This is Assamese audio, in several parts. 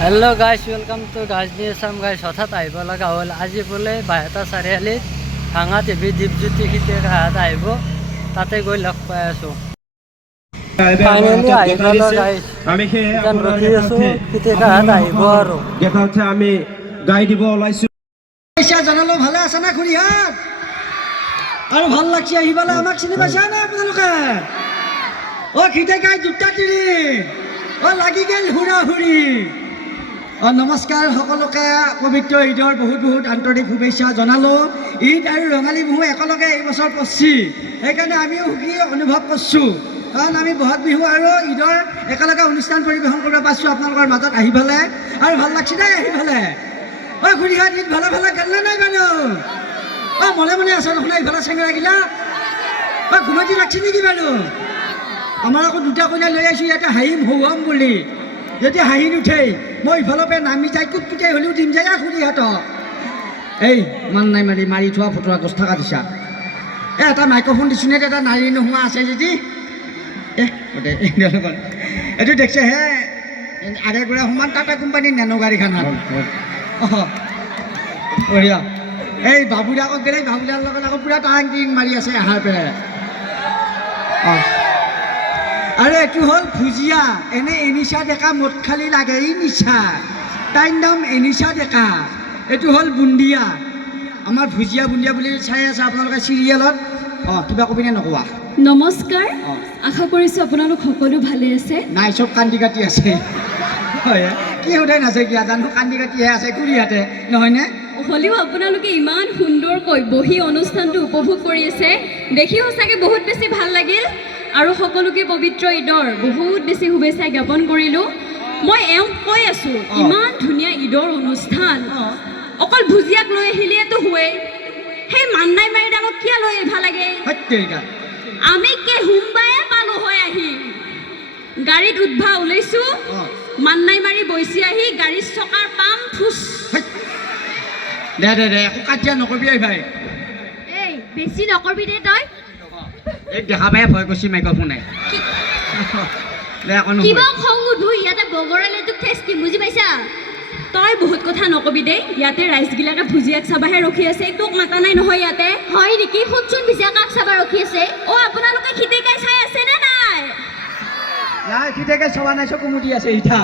हेलो गाइस, वेलकम टू गाजनी आसाम गाइस। हठात आहिब লগা হ'ল আজি বোলে বাইহাটা চাৰিআলিত ভাঙা টিভি দীপজ্যোতি খেতিয়ক আহিব, তাতে গৈ লগ পাই আছো। ফাইনেলি আহি গ'লো গাইস, এখন ৰখি আছো খেতিয়ক আহিব আৰু দেখা হচ্ছে আমি গাই দিব ওলাইছো। জনালো ভালে আছে না খুৰীহাত? আৰু ভাল লাগছে আহিবলে। আমাক চিনি পাইছা না আপোনালোকে? খেতিয়কাই দুটা তিৰি লাগি গেল হুৰা হুৰি। নমস্কাৰ সকলোকে পবিত্ৰ ঈদৰ বহুত বহুত আন্তৰিক শুভেচ্ছা জনালোঁ। ঈদ আৰু ৰঙালী বিহু একেলগে এই বছৰ পৰছি, সেইকাৰণে আমিও সুখী অনুভৱ কৰিছোঁ, কাৰণ আমি বহাগ বিহু আৰু ঈদৰ একেলগে অনুষ্ঠান পৰিৱেশন কৰিব পাইছোঁ আপোনালোকৰ মাজত আহি পেলাই। আৰু ভাল লাগছে নাই আহি পেলাই? খুৰীহাত ঈদ ভালে ভালে গেল নাই বাৰু? মনে মনে আছে দেখোন এইফালে চেঙেৰাগিলা। ঘুমতি লাগছে নেকি বাৰু? আমাৰ আকৌ দুটা কইনা লৈ আহিছোঁ ইয়াতে হাঁহিম হৌহাম বুলি। যদি হাঁহি নুঠেই মই ইফালৰ পৰা নামি যাই কুটকুটাই হ'লেও দিম যায় খুৰীহাতক। এই মান নাই মাৰি মাৰি থোৱা ফটোৱা গছ থকা দিছা। এটা মাইক্ৰফোন দিছোঁ নে? এটা নাৰী নোহোৱা আছে যদি এইটো দেখিছে হে আগে গুৰা সমান টাটা কোম্পানীৰ নেনো গাড়ীখন। বঢ়িয়া। এই বাবুদা আকৌ গেলে বাবুদাৰ লগত আকৌ পুৰা টাং টিং মাৰি আছে আহাৰ পৰা। আৰু এইটো হ'ল ভুজিয়া। এনে এনিশা ডেকা মদ খালি লাগে এই নিচা, তাইৰ নাম এনিশা ডেকা। এইটো হ'ল বুন্দিয়া। আমাৰ ভুজিয়া বুন্দিয়া বুলি চাই আছে আপোনালোকে চিৰিয়েলত। কিবা কবিনে নকোৱা? নমস্কাৰ, আশা কৰিছোঁ আপোনালোক সকলো ভালে আছে। নাই, চব কান্দি কাটি আছে। হয়, কি সোধাই নাছে কিয়া জানো, কান্দি কাটিহে আছে খুৰীহাতে, নহয়নে? হ'লেও আপোনালোকে ইমান সুন্দৰকৈ বহি অনুষ্ঠানটো উপভোগ কৰি আছে দেখি সঁচাকৈ বহুত বেছি ভাল লাগিল। আৰু সকলোকে পবিত্ৰ ঈদৰ বহুত বেছি শুভেচ্ছা জ্ঞাপন কৰিলোঁ। মই এওঁক কৈ আছোঁ, ইমান ধুনীয়া ঈদৰ অনুষ্ঠান, অকল ভুজিয়াক লৈ আহিলেতো হয়, সেই মান্নাই মাৰিডালক কিয় লৈ আহিব লাগে? আমি সোমবাৰে পালোঁ হয় আহি গাড়ীত উঠবা ওলাইছোঁ, মান্নাই মাৰি বৈছি আহি গাড়ীৰ চকাৰ পাম ফুচ। দে দে দে একো কাজিয়া নকৰিবি ভাই। এই বেছি নকৰিবি দে তই। এই দেখা পাই ভয় কৰিছি মাইক্ৰফোনে। কিবা খং উঠো ইয়াতে বগৰালে তোক ঠেচকি, বুজি পাইছা? তই বহুত কথা নকবি দেই। ইয়াতে ৰাইজবিলাকে ভুজিয়াক চাবাহে ৰখি আছে, তোক মাতা নাই নহয় ইয়াতে। হয় নেকি? সুধচোন পিছে কাক চাবা ৰখি আছে? আপোনালোকে খিতিকাই চাই আছে নে নাই? নাই, খিতিকাই চাবা নাই, চকুমুটি আছে ইঠা।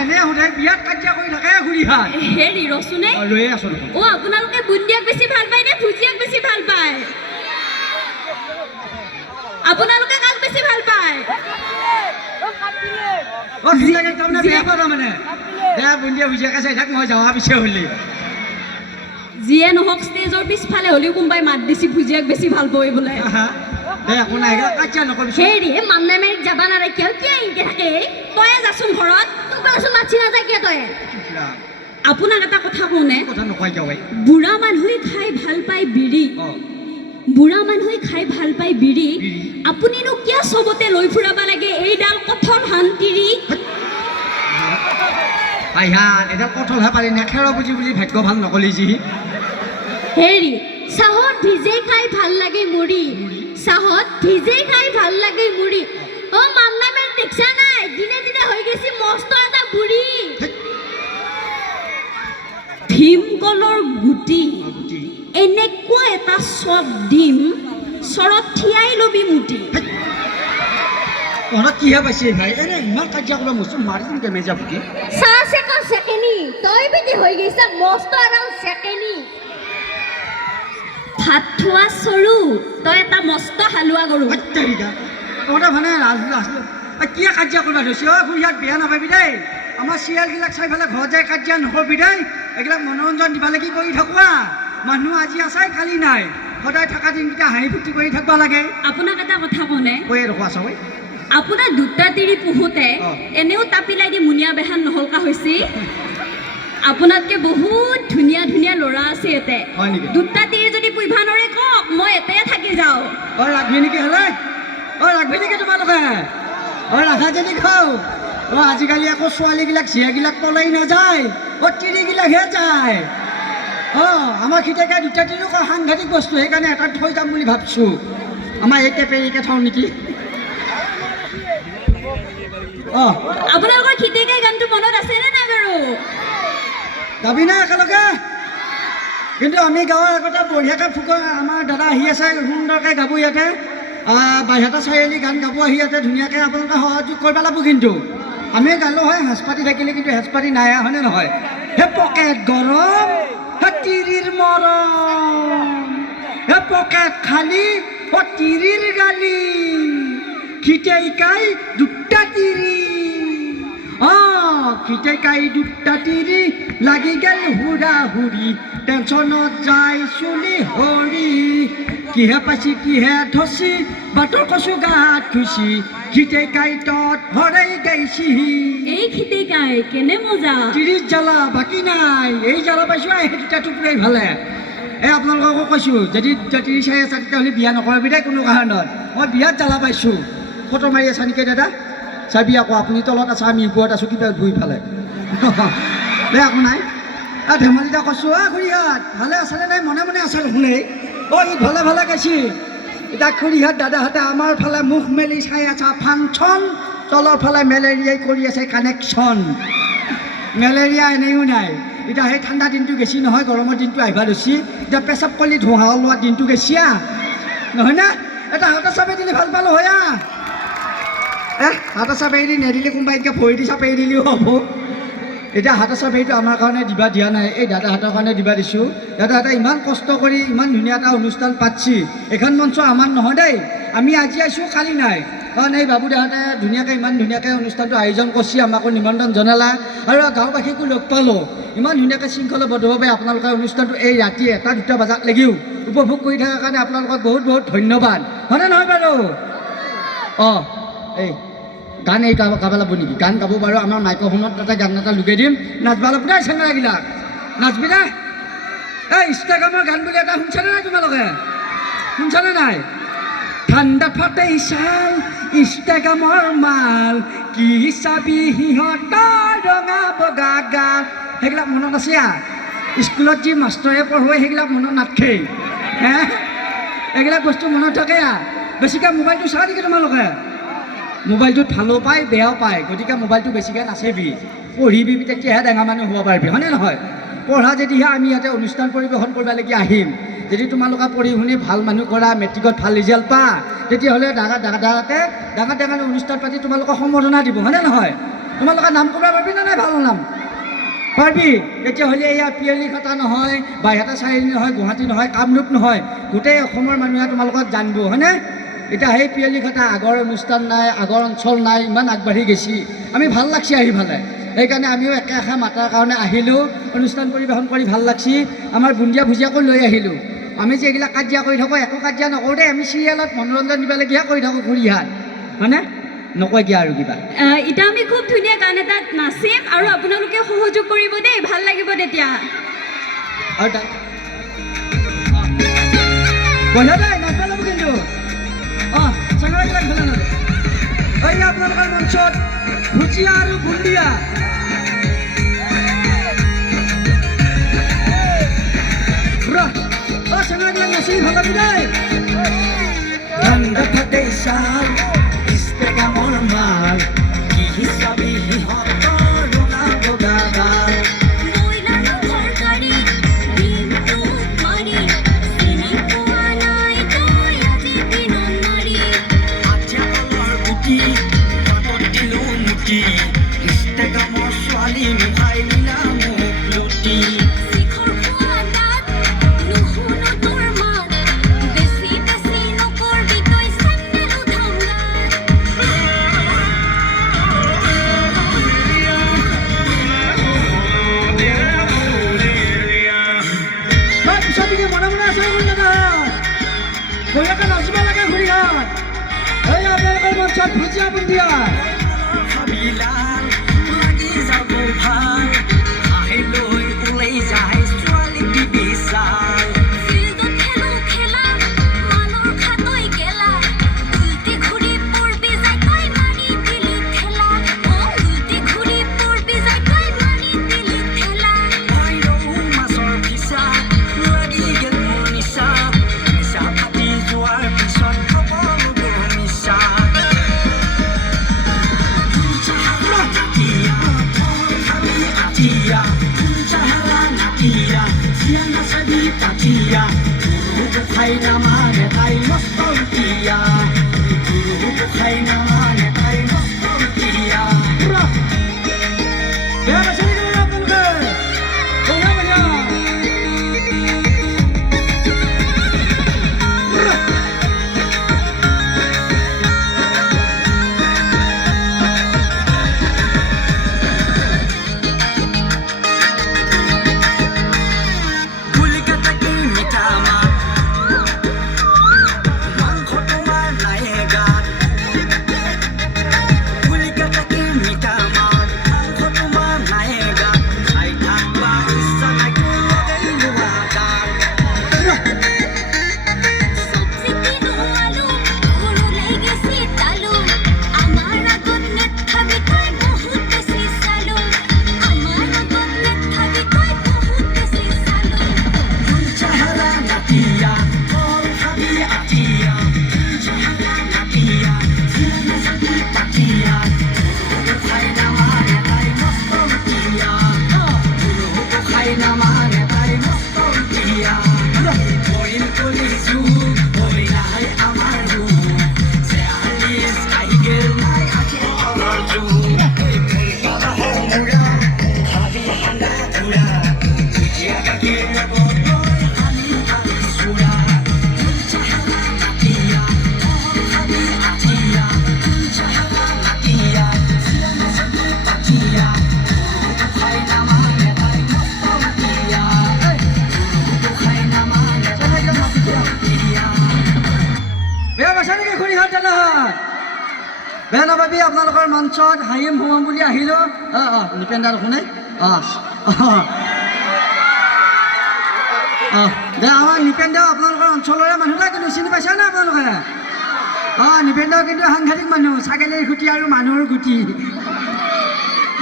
এনে সদায় বিয়াত কাজিয়া কৰি থাকে খুৰীহাত। হেৰি ৰচোনে, লৈ আছো। আপোনালোকে বুন্দিয়াক বেছি ভাল পায় নে ভুজিয়াক বেছি ভাল পায়? আপোনালোকে কাক বেছি ভাল পায়? যিয়ে নহওক ষ্টেজৰ পিছফালে হ'লেও কোনোবাই মাত দিছি ভুজিয়াক বেছি ভাল পায় বোলে। হেৰি মান্নাই মাৰিক যাবা নালাগে, কিয় কিয় এনেকে থাকে? তয়ে যাচোন ঘৰত, তোক বোলেচোন মাছি নাযায় কিয় তয়ে? আপোনাক এটা কথা কওঁনে, বুঢ়া মানুহে খাই ভাল পায় বিড়ি, বুঢ়া মানুহে খাই ভাল পায় বিড়ি, আপুনিনো কিয় চবতে লৈ ফুৰাব লাগে এইডাল কঠল হান্তিৰি? এডাল কঠলহে পাৰি নেখেৰ বুজি বুলি ভাগ্য ভাল নকলি যি। হেৰি চাহত ভিজে খাই ভাল লাগে মুড়ি, চাহত ভিজে খাই ভাল লাগে মুড়ি। মান্নাই মাৰি দেখছা নাই, দিনে দিনে হৈ গৈছে মস্ত এটা বুঢ়ী। ভীমকলৰ গুটি এনেকুৱা এটা চব দিম, চৰত থিয়াই লবি মুটি। কিহে পাইছে ভাই? এনে ইমান কাজিয়া কৰা মস্ত মাৰি দিম কেমেজা ফুটি। চাহ চেকৰ চেকেনি, তই বিধি হৈ গৈছা মস্ত এডাল চেকেনি। ভাত থোৱা চৰু, তই এটা মস্ত হালোৱা গৰু। কিয় কাজিয়া কৰিব ধৰিছে? খুৰীহাত বেয়া নাপাবি দেই। আমাৰ চিৰিয়েলবিলাক চাই পেলাই ঘৰত যায় কাজিয়া নকৰিবি দেই। এইবিলাক মনোৰঞ্জন দিবলৈ কি কৰি থাকোৱা? মানুহ আজি আছে কালি নাই, সদায় থকা দিনকেইটা হাঁহি ফূৰ্তি কৰি থাকিব লাগে। আপোনাক এটা কথা কওঁনে, কৈয়ে ৰখোৱা চাবই। আপোনাৰ দুটা তিৰি পোহোতে এনেও তাপিলাই দি মুনিয়া বেহান নহলকা হৈছে। আপোনাতকে বহুত ধুনীয়া ধুনীয়া ল'ৰা আছে ইয়াতে। দুটা তিৰি যদি পুহিবা নৰে কওক, মই এটাই থাকি যাওঁ। ৰাখবি নেকি হ'লে? ৰাখবি নেকি তোমালোকে? ৰাখা যদি খাওঁ। আজিকালি আকৌ ছোৱালীবিলাক জীয়াগিলাক পলাই নাযায়, তিৰিগিলাকহে যায়। আমাৰ খিতাকাই দুটা তিৰিও সাংঘাতিক বস্তু, সেইকাৰণে এটা থৈ যাম বুলি ভাবছোঁ। আমাৰ এই কেপেৰিকে থওঁ নেকি? আপোনালোকৰ খিতিকাই গানটো মনত আছে নে নাই? গাবি না একেলগে কিন্তু আমি গাঁৱৰ আগতে বঢ়িয়াকৈ আমাৰ দাদা আহি আছে সুন্দৰকৈ গাব ইয়াতে বাইহাটা চাৰিআলি গান গাব আহি ইয়াতে ধুনীয়াকৈ আপোনালোকে সহযোগ কৰিব লাগিব কিন্তু আমি গালোঁ হয় সাজপাতি থাকিলে কিন্তু সাজপাতি নাই হয়নে নহয় হে পকেট গৰম হে তিৰিৰ মৰম হে পকেট খালি ও তিৰিৰ গালি খিটেইকাই দুটা তিৰি খিটেইকাই দুটা তিৰি লাগি গেল হুৰা হুৰি টেনশ্যনত যাই চুলি হৰি কিহে পাইছি কিহে ধচি বাটৰ কচু গাত খুচি খিটেইকাই তত ভৰাই গাইছি এই খিটেইকাই কেনে মজা তিৰিত জ্বালা বাকী নাই এই জ্বালা পাইছোঁ এই দুটা টুকুৰাই ভালে এই আপোনালোককো কৈছোঁ যদি তিৰি চাই আছে তেতিয়াহ'লে বিয়া নকৰিবি দেই কোনো কাৰণত মই বিয়াত জ্বালা পাইছোঁ ফটো মাৰি আছা নেকি দাদা চাবি আকৌ আপুনি তলত আছে আমি ওপৰত আছোঁ কিবা ধুই ফালে দে একো নাই ধেমালিটা কৈছোঁ খুৰীহাত ভালে আছেনে নাই মনে মনে আছে শুনে ই ভালে ভালে গাইছি এতিয়া খুৰীহাত দাদাহঁতে আমাৰ ফালে মুখ মেলি চাই আছা ফাংচন তলৰ ফালে মেলেৰিয়াই কৰি আছে কানেকশ্যন মেলেৰিয়া এনেও নাই এতিয়া সেই ঠাণ্ডা দিনটো গেছি নহয় গৰমৰ দিনটো আহিব ধৰিছি এতিয়া পেচাব কৰি ধোঁৱা ওলোৱা দিনটো গেছিয়া নহয় না এটা হাতৰ চাপে দিলে ভাল পালোঁ হয় হাতৰ চাপ এৰি নেদিলে কোনোবাই এনেকৈ ভৰি দি চাপ এৰি দিলেও হ'ব এতিয়া হাতৰ চাপ এৰিটো আমাৰ কাৰণে দিবা দিয়া নাই এই দাদাহঁতৰ কাৰণে দিবা দিছোঁ দাদাহঁতে ইমান কষ্ট কৰি ইমান ধুনীয়া এটা অনুষ্ঠান পাতছি এইখন মঞ্চ আমাৰ নহয় দেই আমি আজি আহিছোঁ কালি নাই কাৰণ এই বাবু দাহঁতে ধুনীয়াকৈ ইমান ধুনীয়াকৈ অনুষ্ঠানটো আয়োজন কৰিছে আমাকো নিমন্ত্ৰণ জনালা আৰু গাঁওবাসীকো লগ পালোঁ ইমান ধুনীয়াকৈ শৃংখলাবদ্ধভাৱে আপোনালোকে অনুষ্ঠানটো এই ৰাতি 1-2 বজাত লাগিও উপভোগ কৰি থকাৰ কাৰণে আপোনালোকক বহুত বহুত ধন্যবাদ হয়নে নহয় বাৰু এই গান এই গাব লাগিব নেকি গান গাব বাৰু আমাৰ মাইক্ৰফোনত তাতে গান এটা লুকাই দিম নাচবা লাগিব দেই চেঙৰাগিলাক নাচবি না এই ইনষ্টাগ্ৰামৰ গান বুলি এটা শুনছানে নাই তোমালোকে শুনছানে নাই ঠাণ্ডা ফাটেই চাল ইনষ্টাগ্ৰামৰ মাল কি চাবি সিহঁতৰ ৰঙা বগা গাল সেইবিলাক মনত আছে স্কুলত যি মাষ্টৰে পঢ়ুৱাই সেইবিলাক মনত নাথাকে এইবিলাক বস্তু মনত থাকে বেছিকৈ মোবাইলটো চাই নেকি তোমালোকে মোবাইলটোত ভালো পায় বেয়াও পায় গতিকে মোবাইলটো বেছিকৈ নাচাবি পঢ়িবি তেতিয়াহে ডাঙৰ মানুহ হ'ব পাৰিবি হয়নে নহয় পঢ়া যদিহে আমি ইয়াতে অনুষ্ঠান পৰিৱেশন কৰিবলৈকে আহিম যদি তোমালোকে পঢ়ি শুনি ভাল মানুহ কৰা মেট্ৰিকত ভাল ৰিজাল্ট পা তেতিয়াহ'লে ডাঙৰ অনুষ্ঠান পাতি তোমালোকক সম্বৰ্ধনা দিব হয়নে নহয় তোমালোকে নাম কৰিব পাৰিবি নে নাই ভাল নাম পাৰিবি তেতিয়াহ'লে এয়া পিয়লি কথা নহয় বাইহাটা চাৰিআলি নহয় গুৱাহাটী নহয় কামৰূপ নহয় গোটেই অসমৰ মানুহে তোমালোকক জানিব হয়নে এতিয়া সেই পিয়লি কথা আগৰ অনুষ্ঠান নাই আগৰ অঞ্চল নাই ইমান আগবাঢ়ি গৈছি আমি ভাল লাগছি আহি ফালে সেইকাৰণে আমিও একে একে মাতাৰ কাৰণে আহিলোঁ অনুষ্ঠান পৰিৱেশন কৰি ভাল লাগছি আমাৰ বুন্দিয়া ভুজিয়াকো লৈ আহিলোঁ আমি যে এইবিলাক কাজিয়া কৰি থাকোঁ একো কাজিয়া নকৰোঁ দেই আমি চিৰিয়েলত মনোৰঞ্জন দিবলগীয়া কৰি থাকোঁ খুৰীহাত হয়নে নকয় কিয় আৰু কিবা এতিয়া আমি খুব ধুনীয়া গান এটা নাচিম আৰু আপোনালোকে সহযোগ কৰিব দেই ভাল লাগিব তেতিয়া আৰু বঢ়িয়া দেই নাচবা লাগিব কিন্তু চেঙৰাগিলাক ভালে নাযায় এই আপোনালোকৰ মঞ্চত ভুজিয়া আৰু বুন্দিয়া চেঙৰাগিলাক নাচি ভাল লাগি দেই ঠাণ্ডা ফাটেই চাল ইনষ্টাগ্ৰামৰ মাল কি হিচাবি সিহঁতৰ ৰঙা বগা গাল ইনষ্টাগ্ৰামৰ ছোৱালী মুখাই মিলা মোক লুটি মনে মনে আছে বঢ়িয়াকৈ নাচিব লাগে খুৰীহাত এই আপোনালোকৰ মঞ্চত ভুজিয়া বুন্দিয়া লাগি যাব ভাল পাতিয়া গুৰু খাই নামানে তাই মস্ত উঠিয়া গুৰু খাই নামানে তাই মস্ত উঠিয়া বেয়া পাইছে নেকি আপোনালোকে বঢ়িয়া বঢ়িয়া বেয়া নাপাবি আপোনালোকৰ মঞ্চত হাঁহিম সোমাম বুলি আহিলোঁ নিপেন্দাৰ শুনে দে আমাৰ নিপেন্দাও আপোনালোকৰ অঞ্চলৰে মানুহ নাই কিন্তু চিনি পাইছা নে আপোনালোকে নিপেন্দাও কিন্তু সাংঘাতিক মানুহ ছাগলীৰ গুটি আৰু মানুহৰ গুটি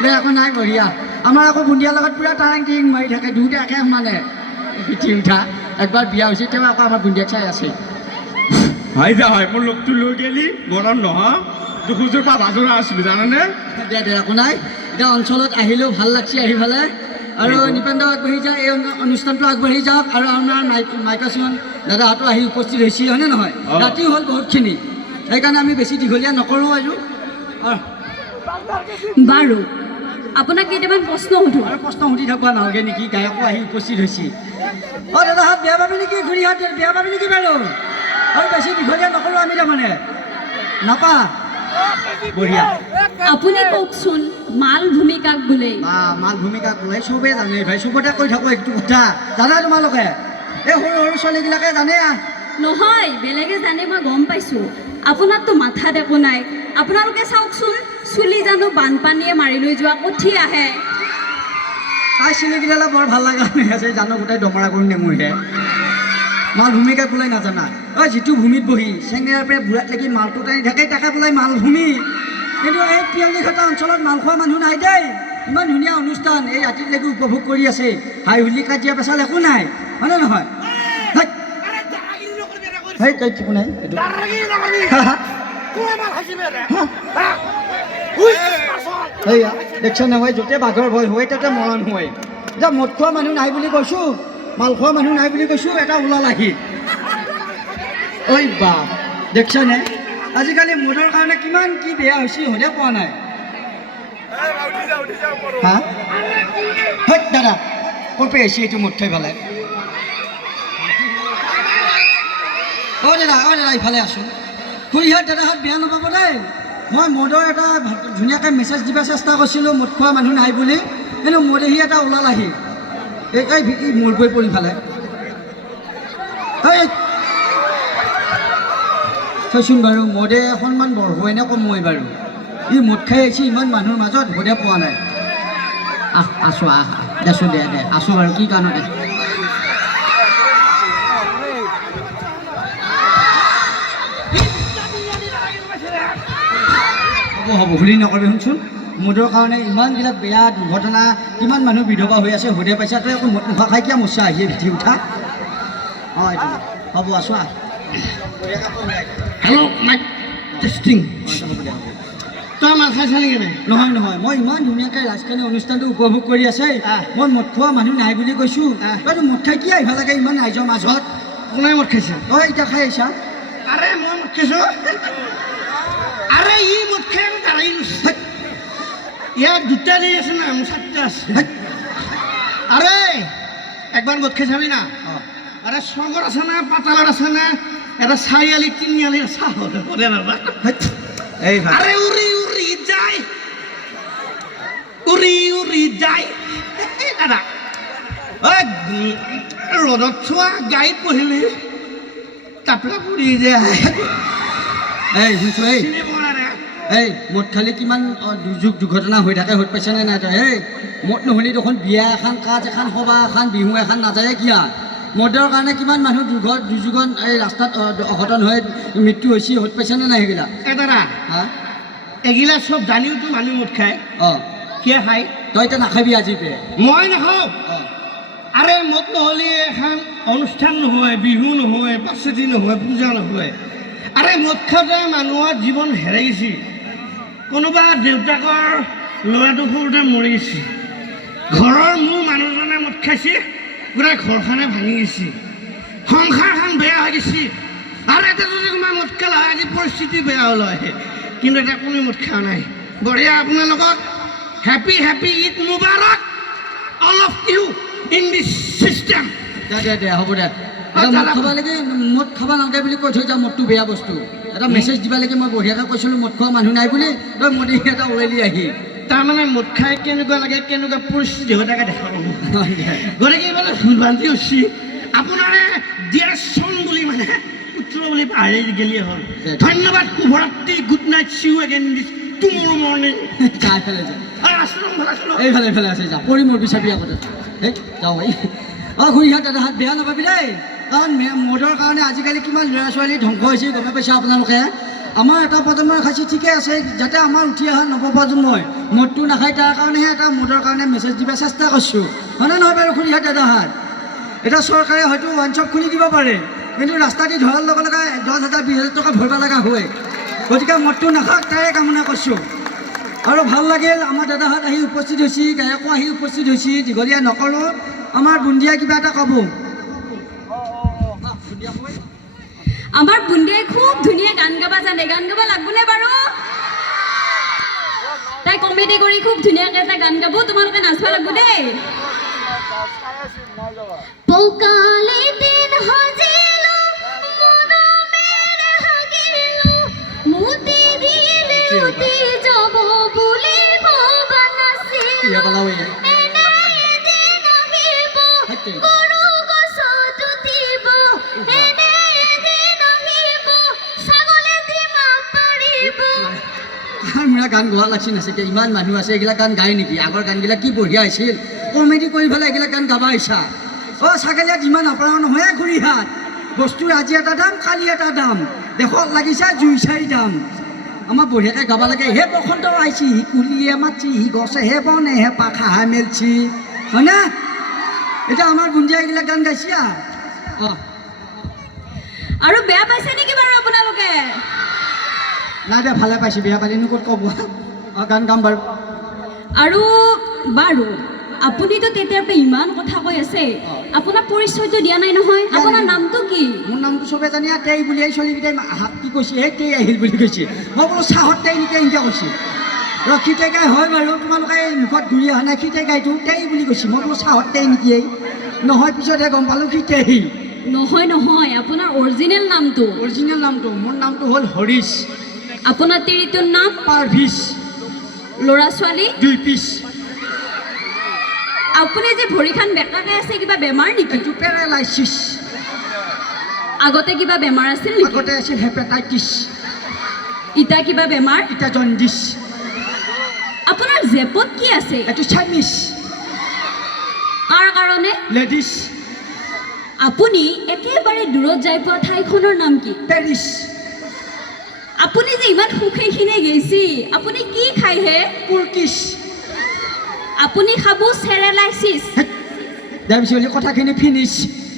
দে একো নাই বঢ়িয়া আমাৰ আকৌ বুন্দিয়াৰ লগত পূৰা টাৰাং টিং মাৰি থাকে দুয়োটা একে সমানে পিঠি উঠা একবাৰ বিয়া হৈছে তেওঁ আকৌ আমাৰ বুন্দিয়াক চাই আছে হয় যা হয় মোৰ লগটো লৈ গেলি গৰম নহয় দুখোজৰ পৰা বাজৰা আছিলোঁ জানানে দে দে একো নাই এতিয়া অঞ্চলত আহিলেও ভাল লাগছে আহি পেলাই আৰু নিপেন্দাও আগবাঢ়ি যায় এই অনুষ্ঠানটো আগবাঢ়ি যাওক আৰু আমাৰ মাইকাচোন দাদাহঁতো আহি উপস্থিত হৈছে হয়নে নহয় ৰাতি হ'ল বহুতখিনি সেইকাৰণে আমি বেছি দীঘলীয়া নকৰোঁ আৰু বাৰু আপোনাক কেইটামান প্ৰশ্ন সুধোঁ আৰু প্ৰশ্ন সুধি থাকিব নালাগে নেকি গায়কো আহি উপস্থিত হৈছে দাদাহঁত বেয়া পাবি নেকি খুৰীহঁত বেয়া পাবি নেকি বাৰু আৰু বেছি দীঘলীয়া নকৰোঁ আমি তাৰমানে নাপা বঢ়িয়া আপুনি কওকচোন মালভূমি কাক বোলে মালভূমি কাক বোলে চবেই জানে ভাই চবতে কৈ থাকোঁ এইটো কথা জানা তোমালোকে এই সৰু সৰু ছোৱালীবিলাকে জানে নহয় বেলেগে জানে মই গম পাইছোঁ আপোনাৰতো মাথাত একো নাই আপোনালোকে চাওকচোন চুলি জানো বানপানীয়ে মাৰি লৈ যোৱা কঠি আহে তাই চুলিকেইডালে বৰ ভাল লগা হৈ আছে জানো গোটেই দমৰা কৰি নেমুহে মালভূমি কাক বোলে নাজানা যিটো ভূমিত বহি চেঙেৰাৰ পৰা বুঢ়াত লাগি মালটো টানি থাকে তাকে বোলে মালভূমি কিন্তু এই পিয়লিঘাটা অঞ্চলত মাল খোৱা মানুহ নাই দেই ইমান ধুনীয়া অনুষ্ঠান এই ৰাতিলৈকে উপভোগ কৰি আছে হাই হুলি কাজিয়া পেচাল একো নাই হয়নে নহয় একো নাই দেখছ নহয় য'তে বাঘৰ ভয় হয় তাতে মৰণ হয় যে মদ খোৱা মানুহ নাই বুলি কৈছোঁ মাল খোৱা মানুহ নাই বুলি কৈছোঁ এটা ওলাল আহি ঐ বা দেখছনে আজিকালি মদৰ কাৰণে কিমান কি বেয়া হৈছে হ'লে পোৱা নাই দাদা ক'ৰ পৰা আহিছে এইটো মদ খাই পেলাই দাদা ইফালে আছোঁ খুৰীহঁত দাদাহঁত বেয়া নাপাব দেই মই মদৰ এটা ধুনীয়াকৈ মেছেজ দিব চেষ্টা কৰিছিলোঁ মদ খোৱা মানুহ নাই বুলি কিন্তু মদেহি এটা ওলাল আহি এই মূৰ গৈ পৰি পেলাই থৈচোন বাৰু মদে সন্মান বঢ়ুৱাই নে কমুৱাই বাৰু ই মদ খাই আহিছে ইমান মানুহৰ মাজত ভদে পোৱা নাই আছোঁ দেচোন দে আছোঁ বাৰু কি কাৰণতে হ'ব ভুলি নকৰিবি শুনচোন মদৰ কাৰণে ইমানবিলাক বেয়া দুৰ্ঘটনা কিমান মানুহ বিধৱা হৈ আছে সুধে পাইছা তই একো মদ নোখোৱা খাই কিয় মোচা আহিয়ে ভিঠি উঠা এইটো হ'ব আছোঁ হেল্ল' মাইক টেষ্টিং হ'ব দে হ'ব তই মাল খাইছা নেকি নাই নহয় নহয় মই ইমান ধুনীয়াকৈ ৰাজকানী অনুষ্ঠানটো উপভোগ কৰি আছে মই মদ খোৱা মানুহ নাই বুলি কৈছোঁ বাইদেউ মদ খাই কি আহিব লাগে ইমান ৰাইজৰ মাজত কোনে মদ খাইছে অঁ এতিয়া খাই আহিছা আৰে মই মদ খাইছো আৰে ই মদ খাই আমি তাৰাই ইয়াৰ দুটা দেৰি আছে না মোৰ চাৰিটা আছে আৰে একবাৰ মদ খাই চাবি না আৰে স্বৰ্গত আছে না পাতালত আছে না এটা চাৰিআলি তিনিআলি চাহ কৰে নাবা এই ভাই আৰে উৰি উৰি যায় উৰি উৰি যায় দাদা ৰ'দত চোৱা গাড়ীত বহিলে টাপলা পৰি যায় এই শুনছো এই চিনি পোৱা নাই ৰে? এই মদ খালে কিমান দুৰ্যোগ দুৰ্ঘটনা হৈ থাকে হৈ পাইছেনে নাই তই এই মদ নহ'লে দেখোন বিয়া এখন কাজ এখন সভা এখন বিহু এখন নাযায় কিয়া মদৰ কাৰণে কিমান মানুহ দুৰ্যোগত এই ৰাস্তাত অঘটন হৈ মৃত্যু হৈছে হৈ পাইছেনে নাই সেইগিলা দাদা হা এগিলা চব জানিওতো মানুহ মদ খায় অঁ কিয় খায় তই এতিয়া নাখাবি আজি পে মই নাখাওঁ অঁ আৰে মদ নহ'লে এখন অনুষ্ঠান নহয় বিহু নহয় পাচতি নহয় পূজা নহয় আৰে মদ খাওঁতে মানুহৰ জীৱন হেৰাইছে কোনোবা দেউতাকৰ ল'ৰাটো সৰুতে মৰি গৈছে ঘৰৰ মোৰ মানুহজনে মদ খাইছে গোটেই ঘৰখনে ভাঙি গৈছে সংসাৰখন বেয়া হৈ গৈছে আৰু এটা যদি কোনোবা মদ খালা হয় আজি পৰিস্থিতি বেয়া হ'ল হয় কিন্তু এতিয়া কোনো মদ খোৱা নাই বঢ়িয়া আপোনালোকক হেপী হেপী ঈদ মুবাৰক all of you in this system দে হ'ব দে এটা মদ খাব লাগে মদ খাব নালাগে বুলি কৈ থৈ যা মদটো বেয়া বস্তু এটা মেছেজ দিব লাগে মই বঢ়িয়াকৈ কৈছিলোঁ মদ খোৱা মানুহ নাই বুলি তই মদি এটা ওলালি আহি তাৰমানে মদ খাই কেনেকুৱা লাগে কেনেকুৱা পৰিস্থিতি হৈ থাকে দেখা পাব গতিকে মানে ভুলভ্ৰান্তি হৈছে আপোনাৰে ডিয়াৰ চন বুলি মানে পুত্ৰ বুলি পাহৰি গেলিয়ে হ'ল ধন্যবাদ শুভৰাত্ৰি good night see you again this tomorrow morning যা এইফালে যা আছিলোঁ এইফালে আছে যা পৰি মোৰ বিচাৰি আগতে এই যাওঁ এই অঁ খুৰীহাত দাদাহাত বেয়া নাপাবি দেই কাৰণ মদৰ কাৰণে আজিকালি কিমান ল'ৰা ছোৱালী ধ্বংস হৈছে গমে পাইছে আপোনালোকে আমাৰ এটা প্ৰজন্মই খাইছে ঠিকে আছে যাতে আমাৰ উঠি অহা নৱপ্ৰজন্মই মদটো নাখায় তাৰ কাৰণেহে এটা মদৰ কাৰণে মেছেজ দিব চেষ্টা কৰিছোঁ হয়নে নহয় বাৰু খুৰীহাত দাদাহাত এতিয়া চৰকাৰে হয়তো ওৱান শ্বপ খুলি দিব পাৰে কিন্তু ৰাস্তা দি ধৰাৰ লগে লগে 10,000 20,000 টকা ভৰিব লগা হয় গতিকে মদটো নাখাওক তাৰে কামনা কৰিছোঁ আৰু ভাল লাগিল আমাৰ দাদাহাত আহি উপস্থিত হৈছে গায়কো আহি উপস্থিত হৈছে দীঘলীয়া নকৰোঁ আমাৰ বুন্দিয়া কিবা এটা ক'ব আমাৰ বুন্দিয়াই খুব ধুনীয়া গান গাবা জানে গান গাব লাগবনে বাৰু তাই কমেডি কৰি খুব ধুনীয়াকৈ এটা গান গাব তোমালোকে নাচব লাগব দেই পকালে দিন হজিলো মনমেৰে হাগিলো মুতি দিলে মুতি যাব বুলি ভবা নাছিল ইয়া পালাও এই মোৰ গান গোৱা লাগছি নাচিকে ইমান মানুহ আছে এইগিলা গান গায় নেকি আগৰ গানবিলাক কি বঢ়িয়া হৈছিল কমেডি কৰি পেলাই এইগিলা গান গাবা আহিছা অঁ ছাগলীয়াত ইমান অপৰাধ নহয় খুৰীহাত বস্তুৰ আজি এটা দাম কালি এটা দাম দেশত লাগিছে জুই চাৰি দাম আমাৰ বঢ়িয়াকৈ গাব লাগে হে বসন্ত আহিছি সি কুলিয়ে মাতছি সি গছে হে বনে হে পাখা মেলছি হয়নে এতিয়া আমাৰ বুন্দিয়া এইগিলা গান গাইছি অঁ আৰু বেয়া পাইছে নেকি বাৰু আপোনালোকে নাই দে ভালে পাইছে বেয়া পালিনো ক'ত ক'ব অঁ গান গাম বাৰু আৰু বাৰু আপুনিতো তেতিয়াৰ পৰা ইমান কথা কৈ আছে আপোনাৰ পৰিচয়টো দিয়া নাই নহয় আপোনাৰ নামটো কি মোৰ নামটো চবে জানে তেই বুলি এই ছোৱালীকেইটাই হাত কি কৈছে হে তেই আহিল বুলি কৈছে মই বোলো চাহত তেই নেকি এনেকৈ কৈছে খিতে গাই হয় বাৰু তোমালোকে মুখত ঘূৰি অহা নাই খিতে গাইটো তেই বুলি কৈছে মই বোলো চাহত তেই নেকি নহয় পিছতহে গম পালোঁ খিতেই নহয় নহয় আপোনাৰ অৰিজিনেল নামটো অৰিজিনেল নামটো মোৰ নামটো হ'ল হৰিশ আপোনাৰ তিৰিটোৰ নাম পাৰ্ভিছ ল'ৰা ছোৱালী 2 পিচ আপুনি যে ভৰিখন বেকাকৈ আছে কিবা বেমাৰ নেকি এইটো পেৰালাইচিছ আগতে কিবা বেমাৰ আছিল নেকি আগতে আছিল হেপাটাইটিছ ইটা কিবা বেমাৰ এতিয়া জণ্ডিছ আপোনাৰ জেপত কি আছে এইটো চাইনিজ কাৰ কাৰণে লেডিজ আপুনি একেবাৰে দূৰত যাই পোৱা ঠাইখনৰ নাম কি পেৰিছ আপুনি যে ইমান সুখেইখিনি গৈছি আপুনি কি খায়হে কুৰ্কিছ আপুনি খাব চেৰেলাইচিছ তাৰপিছত কথাখিনি ফিনিছ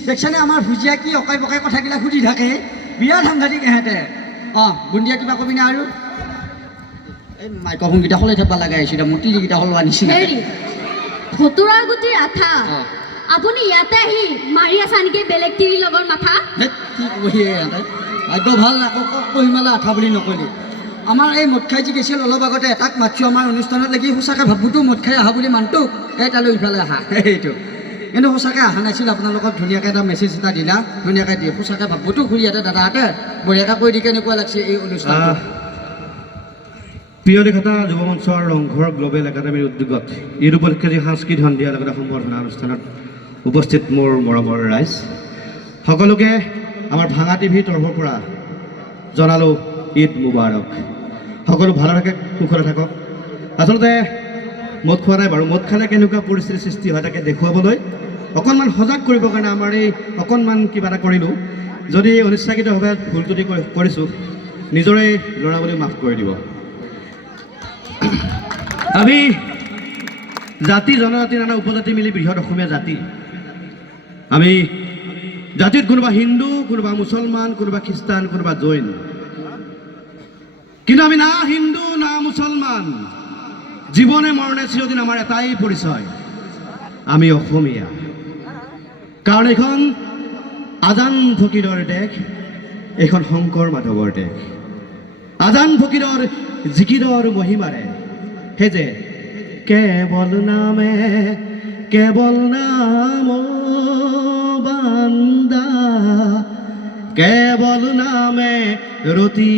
দেখছানে আমাৰ ভুজিয়া কি অকাই পকাই কথাবিলাক সুধি থাকে বিৰাট সাংঘাতিক ইহঁতে অঁ বুন্দিয়া কিবা কবি না আৰু এই মাইক্ৰফোনকেইটা সলাই থাকিব লাগে আহিছিলে মোৰ তিৰিকেইটা সলোৱা নিচিনা হেৰি ভতুৰা গুটিৰ আঠা অঁ। আপুনি ইয়াতে আহি মাৰি আছা নেকি বেলেগ তিৰিৰ লগৰ মাথা হেত, কি কবি ইহঁতে ভাগ্য ভাল আকৌ কহিমালা আঠা বুলি নকলি আমাৰ এই মদ খাই যি গৈছিল অলপ আগতে এটাক মাতিছোঁ আমাৰ অনুষ্ঠানত লাগি সঁচাকৈ ভাবোতো মদ খাই অহা বুলি মানটো এই তালৈ ইফালে আহা সেইটো কিন্তু সঁচাকৈ অহা নাছিল আপোনালোকক ধুনীয়াকৈ এটা মেছেজ এটা দিলা ধুনীয়াকৈ দিয়ে সঁচাকৈ ভাবোতো ঘূৰি ইয়াতে দাদাহঁতে বঢ়িয়াকৈ কৈ দি কেনেকুৱা লাগছে এই অনুষ্ঠানটো প্ৰিয় লেখতা যুৱ মঞ্চৰ ৰংঘৰ গ্ল'বেল একাডেমীৰ উদ্যোগত ঈদ উপলক্ষে যি সাংস্কৃতিক সন্ধিয়া লগতে সম্বৰ্ধনা অনুষ্ঠানত উপস্থিত মোৰ মৰমৰ ৰাইজ সকলোকে আমাৰ ভাঙা টিভিৰ তৰফৰ পৰা জনালোঁ ঈদ মুবাৰক সকলো ভালে থাকে কুশলে থাকক আচলতে মদ খোৱা নাই বাৰু মদ খালে কেনেকুৱা পৰিস্থিতিৰ সৃষ্টি হয় তাকে দেখুৱাবলৈ অকণমান সজাগ কৰিবৰ কাৰণে আমাৰ এই অকণমান কিবা এটা কৰিলোঁ যদি অনিচ্ছাকৃতভাৱে ভুল যদি কৰিছোঁ নিজৰে ল'ৰা বুলি মাফ কৰি দিব আমি জাতি জনজাতি নানা উপজাতি মিলি বৃহৎ অসমীয়া জাতি আমি জাতিত কোনোবা হিন্দু কোনোবা মুছলমান কোনোবা খ্ৰীষ্টান কোনোবা জৈন কিন্তু আমি না হিন্দু না মুছলমান জীৱনে মৰণে চিৰদিন আমাৰ এটাই পৰিচয় আমি অসমীয়া কাৰণ এইখন আজান ফকীৰৰ দেশ এইখন শংকৰ মাধৱৰ দেশ আজান ফকীৰৰ জিকিৰৰ মহিমাৰে হে যে কেৱল নাম বান্দা কেৱল নামে ৰতি